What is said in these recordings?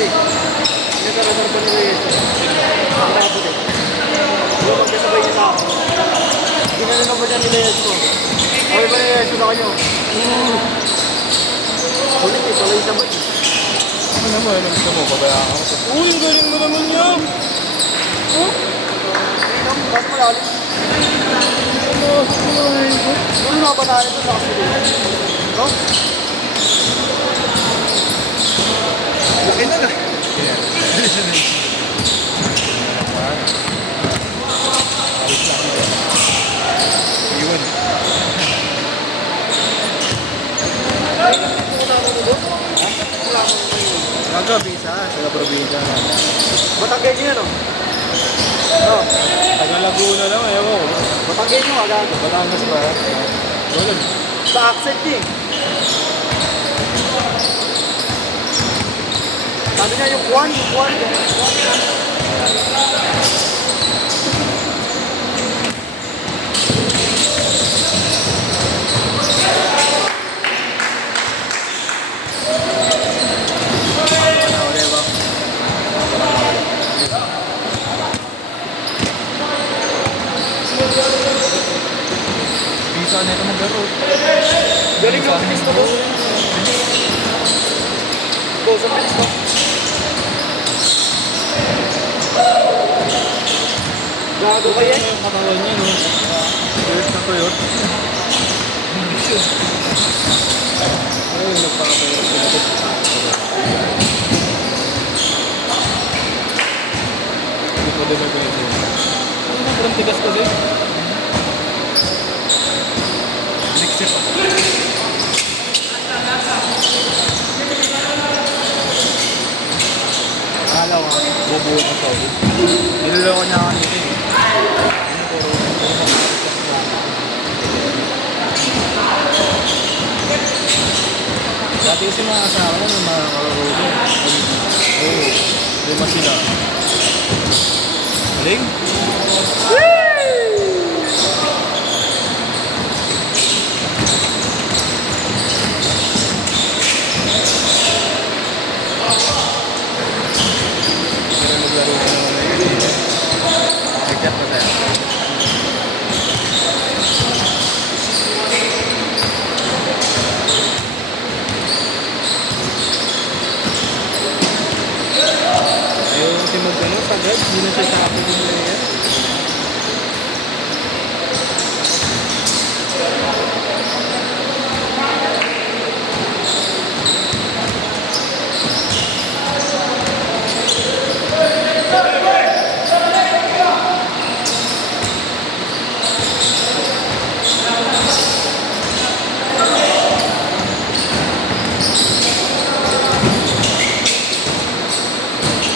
siya eh. Pinasarasar pa nila yun. Ang kapot eh. Yung magkasabay niya sa ako. Ginano pa siya nila yun mo. Okay ba nila yun sa kanyo? Ulit eh, tuloy sa mat. Ano naman, ano gusto mo? Pabayaan ako. Uy, galing mo naman niya! Oh? Hindi naman, basta malalim. Ano nga ba tayo ito sa kasilid? No? Laki na lang. Yun. Nagabisa. Taga probinsya. Matangay niyo no? No. Taga Laguna lang, ayaw ko. Matangay niyo agad. Batangas ba? Wala. Sa accent eh. Sabi niya yung Juan. Bisa na ito maglaro. Galing yung bilis mo. Go sa bilis mo. Gago ka yan. Yung katawan niya, no? Tuyot na tuyot. Ay, nagpapayot. Hindi pa din may pwede. Ano na, parang tigas kasi. Next step. Akala ko, bubuo ng Saudi. Niloloko niya ako nito eh. Dati kasi mga asawa na ng mga kararolo. Oo, lima sila. Galing? Kaya maglaro ko naman na yun. Nagkat pa tayo. Ayaw kasi magkano, sagad. Hindi na siya sa kapit din na yan.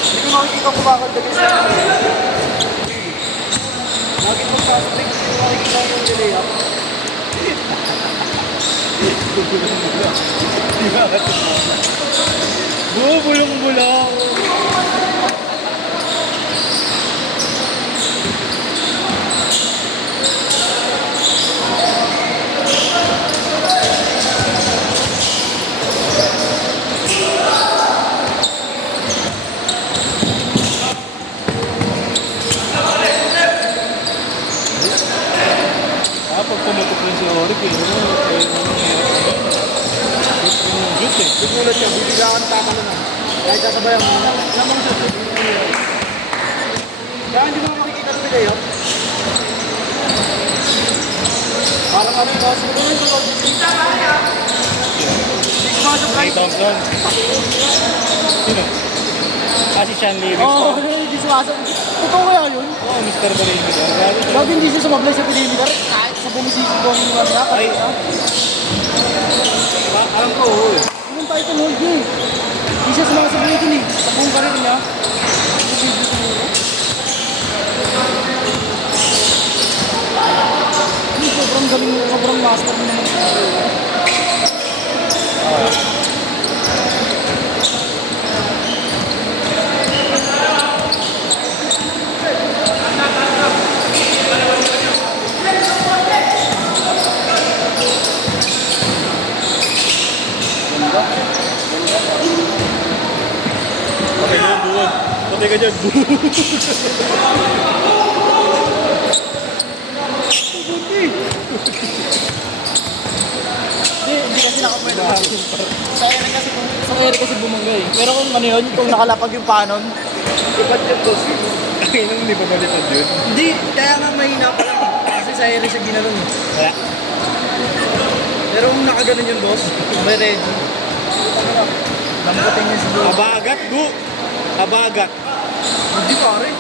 Hindi ko makikita kung bakit galis na. Lagi magsastrix, hindi ko makikita yung delay up. Bulong-bulong. Pag pumutok lang si Oric, eh. Shoot eh. Sigulat siya, bibigyan ka ng na. Kahit sasabayan mo, namang siya. Kaya hindi mo makikita ng delay up. Parang ano yung mga siguro yung tulog. Big Maso Ray Price. Thompson. Sino? Ah, si Sean Lewis. Oo, hindi sumasabi. Totoo kaya yun? Oh, Mr. Perimeter. Grabe hindi siya sumablay sa perimeter. Kahit sa bumisisi ko ang mga niya. Ay. Alam ko, oo eh. Yung title hold niya eh. Hindi siya sumasablay din eh. Sa buong karir niya. Posible siguro. Sobrang galing, sobrang master naman siya. Patay ka dyan. Hindi kasi nakapwede. Sa ere kasi bumangga eh. Pero kung ano yun, kung nakalapag yung panon, Ba't yung boss? Ay, nung hindi pa balitad yun. hindi, kaya nga mahina pa lang. Kasi sa ere siya ginanong eh. Wala. Pero kung nakaganon yung boss, may ready. Lambutin niya siguro. Abagat, bu! Abagat. Hindi pare.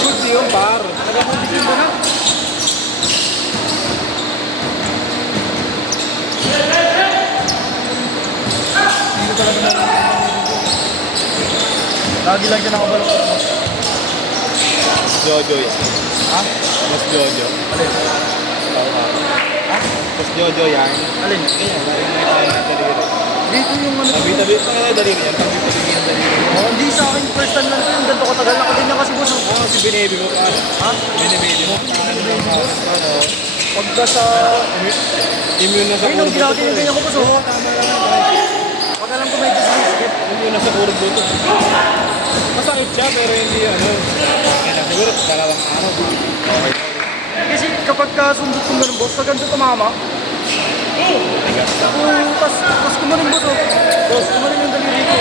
Good yun, par. Nagabutin mo na. Hindi ko talaga na. Lagi lang siya nakabalok. Mas Jojo yan. Ha? Mas Jojo. Alin? Ha? Mas Jojo yan. Alin? Kaya, lari mo tayo ng daliri. Dito yung ano. Tabi-tabi pa nga daliri yan. Tabi-tabi yung daliri. Oh, hindi sa akin first time lang ito. Yung ganito katagal na din na kasi boss. Ah, si Binebi mo pa. Ha? Binebi mo. Ano lang pa. Oo. Pagka sa... Immune na sa Ay, nung kurbo. ginagawa ko boss. Oo, tama lang. Pag alam ko medyo sumisikip. Immune na sa kurbo to. Masakit siya pero hindi ano. Kaya siguro dalawang araw. Okay. Kasi kapag kasundot kong ganun boss, sa ganito tumama. Tigas ka. Tas kumanin boss oh. Boss, kumanin yung daliri ko.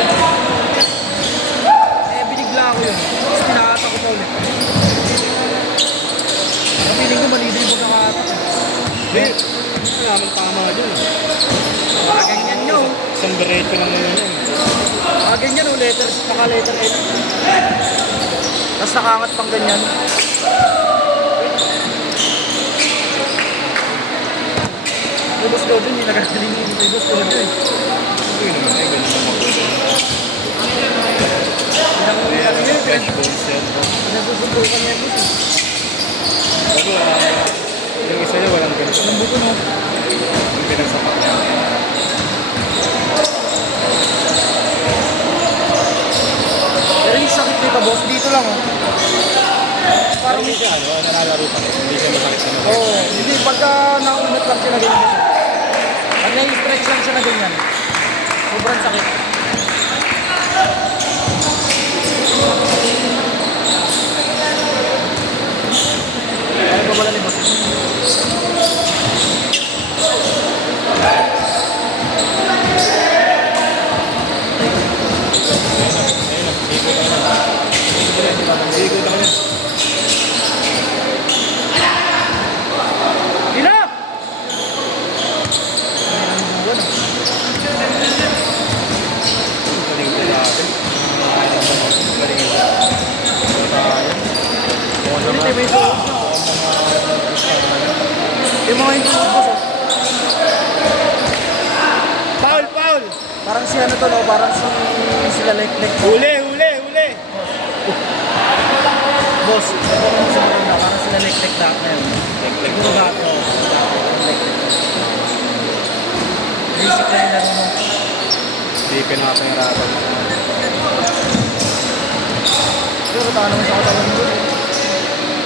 Eh, binigla ako yun. Tapos pinakata ko pa ulit. Napiling ko mali din ko nakatak. Hindi. Mayaman tama dyan. Ganyan nyo. Isang diretso lang naman yan. Ganyan oh, letters, naka-letter L. Tapos nakangat pang ganyan. Yung boss Dodo, hindi nagagaling yung boss Dodo eh. Hindi naman eh. Ganun naman ako. Pinangungutan niya, Fresh bones yan. pinasusubukan niya boss eh. Bago, yung isa niya walang ganito. Ang buto no. Yung pinasapak niya. Pero yung sakit dito boss, dito lang oh. Parang hindi siya ano, nalalaro pa rin. Hindi siya masakit sa mga. Oo, hindi pagka naunat lang siya na ganyan boss. Pag na-stretch lang siya na ganyan, sobrang sakit. Ano ba wala ni boss? Ikot ako yan. Dila! Galing ko natin. Galing ko. Ulit eh, may suot na. Yung mga yung suot boss oh. Foul, foul! Parang si ano to no, parang si sila lek-lek. Huli, huli, huli! Boss, parang sila lek-lek lahat na yun. Siguro dati oh. Basic lang yung laro mo. Hindi pinapahirapan. Pero tayo naman sa katawan mo.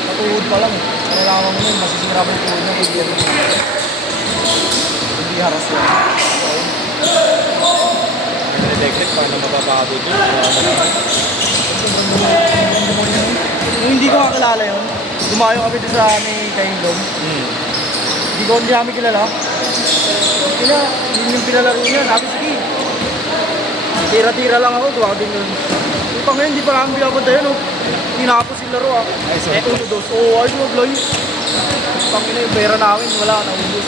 Matuhod pa lang. Nalalaman mo yun, masisira mo yung tuhod niya. Hindi haras yun. Electric, paano mapapabot yun? Nung hindi ko kakilala yun, dumayo kami doon sa may Kaindong. Hindi namin kilala. Yun yung pinalaro niya. Sabi, sige. Tira-tira lang ako, gawa din yun. Ito ngayon, hindi pa namin binapunta yun. Oh. Tinapos yung laro ah. Ay, so, Uno, dos. Oo, ay, maglay. Pangina yung pera namin, wala, naubos.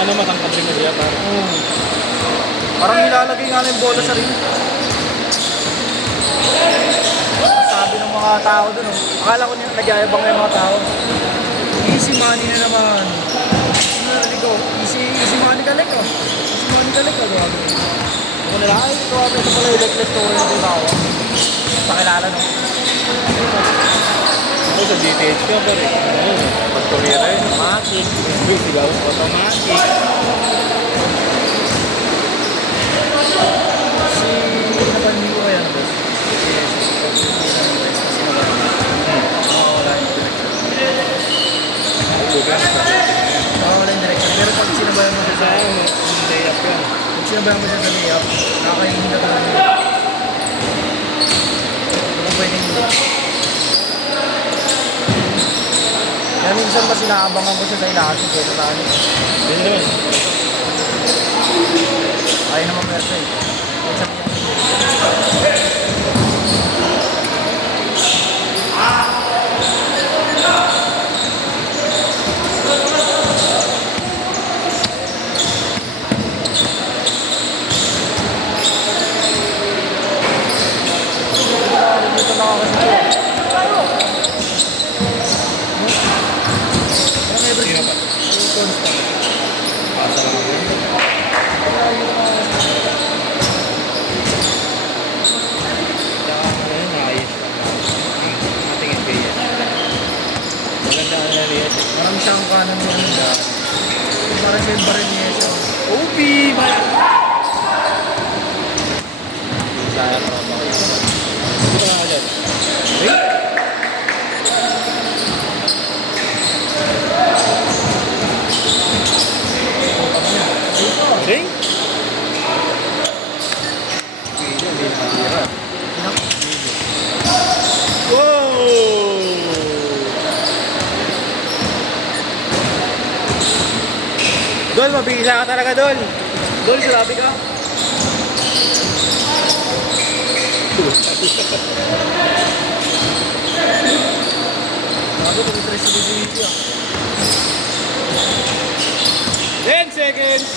ano matangkad rin mo siya para. Parang nilalagay nga lang yung bola sa ring. Sabi ng mga tao dun, oh. Akala ko niya, nagyayabang na yung mga tao. Easy money na naman. Easy money ka like, oh. Easy money ka like, oh. Ako nila, ay, ito pala yung like story na tinawa. Pakilala, no? Ako sa GTH ka pa rin. Pag-Korea rin. Magic. Sigaw. Automatic. Si, napansin ko kaya, no, boss? Wala yung direction. Wala yung direction. Pero pag sinabayan mo siya sa Sayang mo. Layup yan. pag sinabayan mo siya sa layup, nakakainin na talaga. minsan mas inaabangan ko siya sa ilalim kaysa sa akin. Yun doon. Ayaw naman persa eh. Kaysa niya. Dito na ako kasi ito. Sino ba? Pasa lang ako. Tsaka ngayon, ayos lang. Matingin kayo yan. Maganda ang naliyas eh. Marami siyang kanan mo yun. Parang siya yung baril niya siya. OP! Saya ka ba? Dito ka dyan. Ding! Wow! Dol, mabisa ka talaga, Dol. Dol, grabe ka. Grabe, tumitres sa video. 10 seconds!